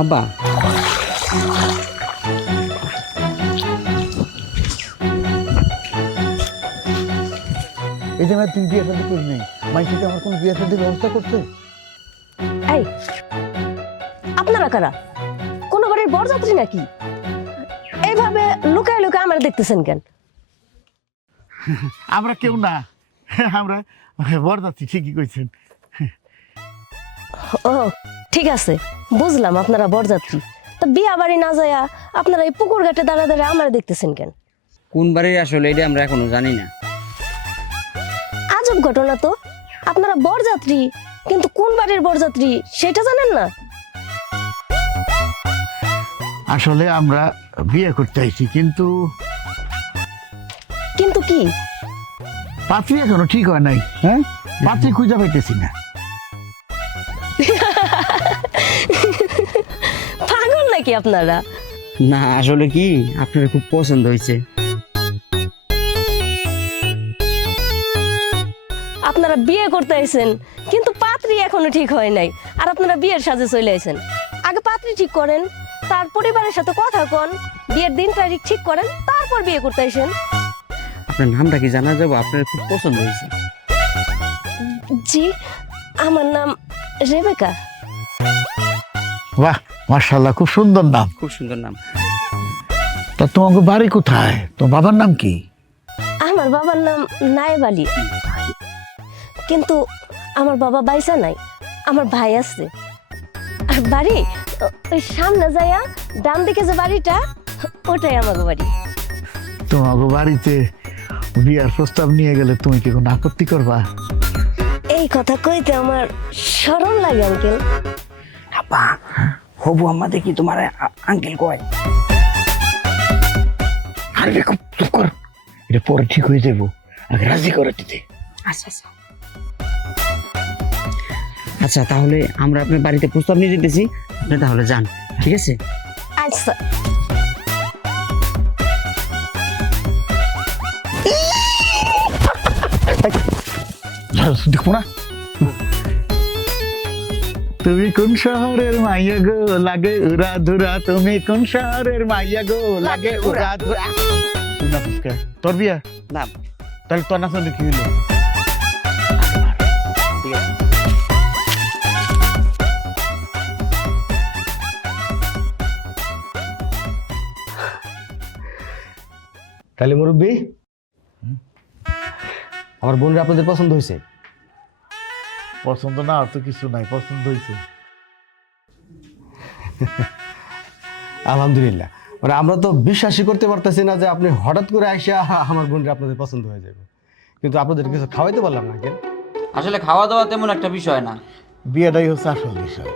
আব্বা এই যে তুই বিয়ে শাদী করি নাই, মাইকে কি আমার কোন বিয়ে শাদীর ব্যবস্থা করছে? এই আপনারা কারা? কোন বাড়ির বরযাত্রী নাকি? এইভাবে লুকায় লুকায় আমার দেখতেছেন কেন? আমরা কেউ না, আমরা বরযাত্রী, ঠিকই কইছেন। ও ঠিক আছে, বুঝলাম আপনারা বরযাত্রী। তা বিয়া বাড়ি না যায়া আপনারা এই পুকুর ঘাটে দাঁড়া দাঁড়া আমার দেখতেছেন কেন? কোন বাড়ির আসলে এটা আমরা এখনো জানি না। আজব ঘটনা তো, আপনারা বরযাত্রী কিন্তু কোন বাড়ির বরযাত্রী সেটা জানেন না? আসলে আমরা বিয়ে করতে আইছি, কিন্তু কিন্তু কি? পাত্রী এখনো ঠিক হয় নাই। হ্যাঁ, পাত্রী খুঁজে পাইতেছি না। পাগল নাকি আপনারা? না আসলে কি আপনার খুব পছন্দ হয়েছে। আপনারা বিয়ে করতে আইছেন কিন্তু পাত্রী এখনো ঠিক হয় নাই, আর আপনারা বিয়ের সাজে চলে আইছেন। আগে পাত্রী ঠিক করেন, তার পরিবারের সাথে কথা কন, বিয়ের দিন তারিখ ঠিক করেন, তারপর বিয়ে করতে আইছেন। আপনার নামটা কি জানা যাবো? আপনার খুব পছন্দ হয়েছে। জি, আমার নাম রেবেকা। বাহ, মাশাআল্লাহ, খুব সুন্দর নাম। খুব সুন্দর নাম। তা তোমাকে বাড়ি কোথায়? তোমার বাবার নাম কি? আমার বাবার নাম নায়েব আলী, কিন্তু আমার বাবা বাইসা নাই, আমার ভাই আছে। আর বাড়ি ওই সামনে যাইয়া ডান দিকে যে বাড়িটা, ওটাই আমার বাড়ি। তোমাকে বাড়িতে বিয়ার প্রস্তাব নিয়ে গেলে তুমি কি কোনো আপত্তি করবা? এই কথা কইতে আমার শরম লাগে আঙ্কেল। আব্বা হবু আম্মা দেখি তোমার আঙ্কেল কয়। আরে দেখো, চুপ কর, এটা পরে ঠিক হয়ে যাবো, আগে রাজি করে দিতে। আচ্ছা আচ্ছা আচ্ছা, তাহলে আমরা আপনার বাড়িতে প্রস্তাব নিয়ে যেতেছি, আপনি তাহলে যান, ঠিক আছে? আচ্ছা, দেখো না, তুমি কোন শহরের মাইয়া গো, লাগে উড়া ধুরা, তুমি কোন শহরের মাইয়া গো, লাগে উড়া ধুরা। তুই নাচিস কে? তোর বিয়া? না তাহলে তোর নাচলে কি হইলো? ঠিক আছে। তাহলে মুরব্বী, আমার বোনের আপনাদের পছন্দ হয়েছে? পছন্দ না তো কিছু নাই, পছন্দ হয়েছে। আলহামদুলিল্লাহ। মানে আমরা তো বিশ্বাসই করতে পারতেছি না যে আপনি হঠাৎ করে আইসা আমার বোনের আপনাদের পছন্দ হয়ে যাবে, কিন্তু আপনাদের কিছু খাওয়াইতে পারলাম না কেন? আসলে খাওয়া দাওয়া তেমন একটা বিষয় না। বিয়েটাই হচ্ছে আসল বিষয়।